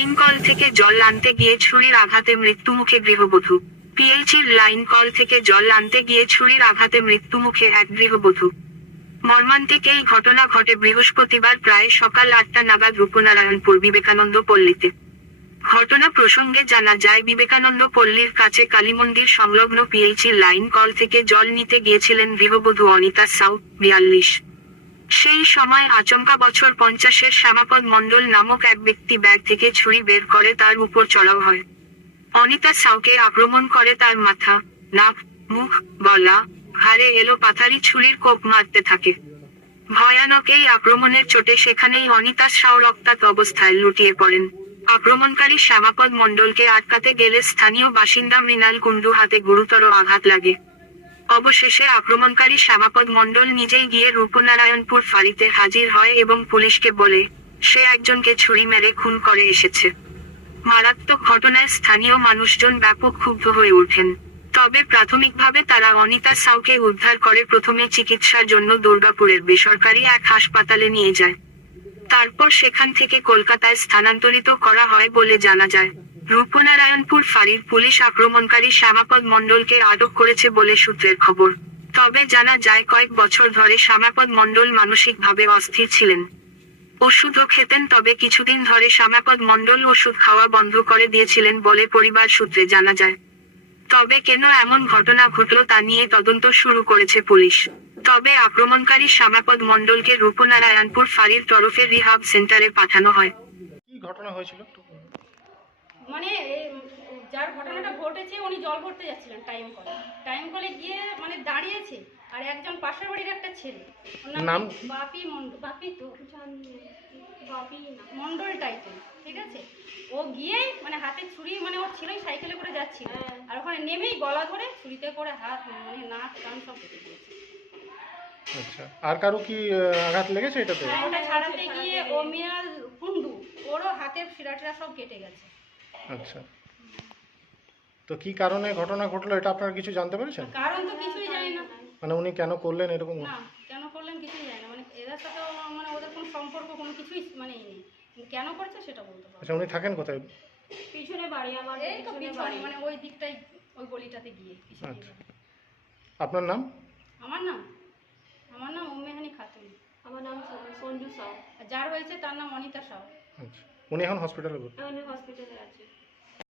Line call থেকে জল আনতে গিয়ে ছুরির আঘাতে মৃত্যুমুখে গৃহবধূ। পিএইচির লাইন কল থেকে জল আনতে গিয়ে ছুরির আঘাতে মৃত্যুমুখে এক গৃহবধূ। মর্মান্তিক এই ঘটনা ঘটে বৃহস্পতিবার প্রায় সকাল 8টা নাগাদ রূপনারায়ণপুর বিবেকানন্দ পল্লীতে। ঘটনা প্রসঙ্গে জানা যায়, বিবেকানন্দ পল্লীর কাছে কালীমন্দির সংলগ্ন পিএইচির লাইন কল থেকে জল নিতে গিয়েছিলেন গৃহবধূ অনিতা সাউ, 42। সেই সময় আচমকা বছর 50-এর শ্যামাপদ মণ্ডল নামক এক ব্যক্তি ব্যাগ থেকে ছুরি বের করে তার উপর চড়াও হয়। অনিতা সাউকে আক্রমণ করে তার মাথা, নাক, মুখ, গলা, ঘাড়ে এলোপাথারি ছুরির কোপ মারতে থাকে। ভয়ানক এই আক্রমণের চোটে সেখানেই অনিতা সাউ রক্তাক্ত অবস্থায় লুটিয়ে পড়েন। আক্রমণকারী শ্যামাপদ মণ্ডলকে আটকাতে গেলে স্থানীয় বাসিন্দা মৃণাল কুণ্ডু হাতে গুরুতর আঘাত লাগে। অবশেষে আক্রমণকারী শ্যামাপদ মণ্ডল নিজেই গিয়ে রূপনারায়ণপুর ফাঁড়িতে হাজির হয় এবং পুলিশকে বলে, সে একজনকে ছুরি মেরে খুন করে এসেছে। মারাত্মক ঘটনায় স্থানীয় মানুষজন ব্যাপক ক্ষুব্ধ হয়ে ওঠেন। তবে প্রাথমিকভাবে তারা অনিতা সাউকে উদ্ধার করে প্রথমে চিকিৎসার জন্য দুর্গাপুরের বেসরকারি এক হাসপাতালে নিয়ে যায়। তারপর সেখান থেকে কলকাতায় স্থানান্তরিত করা হয় বলে জানা যায়। রূপনারায়ণপুর ফাঁড়ির পুলিশ আক্রমণকারী শ্যামাপদ মণ্ডলকে আটক করেছে বলে সূত্রের খবর। তবে জানা যায়, কয়েক বছর ধরে শ্যামাপদ মণ্ডল মানসিকভাবে অস্থির ছিলেন। ওষুধও খেতেন, তবে কিছুদিন ধরে শ্যামাপদ মণ্ডল ওষুধ খাওয়া বন্ধ করে দিয়েছিলেন বলে পরিবার সূত্রে জানা যায়। তবে কেন এমন ঘটনা ঘটল তা নিয়ে তদন্ত শুরু করেছে পুলিশ। তবে আক্রমণকারী শ্যামাপদ মণ্ডলকে রূপনারায়ণপুর ফাঁড়ির তরফে রিহাব সেন্টারে পাঠানো হয়। কি ঘটনা হয়েছিল? মানে যার ঘটনাটা ঘটেছে উনি জল ভরতে যাচ্ছিলেন টাইম কলে গিয়ে মানে দাঁড়িয়েছে, আর একজন পাশের বাড়ির একটা ছেলে, ওর নাম বাপি মণ্ডল, বাপি মণ্ডল টাইপের, ঠিক আছে। ও গিয়ে মানে হাতে ছুরি, মানে ওর ছেলেই সাইকেলে করে যাচ্ছিল, আর ওখানে নেমেই গলা ধরে ছুরিতে করে হাত, মানে নাক কান সব কেটে দিয়েছে। আচ্ছা, আর কারো কি আঘাত লেগেছে এটাতে? ওটা ছাড়াতে গিয়ে ও মিয়াল কুন্ডু, ওরও হাতের শিরাটিরা সব কেটে গেছে। আচ্ছা, তো কি কারণে ঘটনা ঘটলো এটা আপনারা কিছু জানতে পেরেছেন? কারণ তো কিছুই জানি না, মানে উনি কেন করলেন এরকম? না কেন করলেন কিছুই জানি না, মানে এদের সাথে মানে ওদের কোনো সম্পর্ক কোনো কিছুই মানে নেই, কেন করছে সেটা বলতে পারবো। আচ্ছা, উনি থাকেন কোথায়? পিছনে বাড়ি আমার, এই তো পিছনে মানে ওই দিকটাই, ওই গলিটাতে গিয়ে পিছনে। আচ্ছা, আপনার নাম? আমার নাম উম্মেহানি খাতুন। আমার নাম সঞ্জু সাউ। যার হয়েছে তার নাম অনিতা সাউ। আচ্ছা, উনি এখন হসপিটালে ভর্তি? উনি হসপিটালে আছে।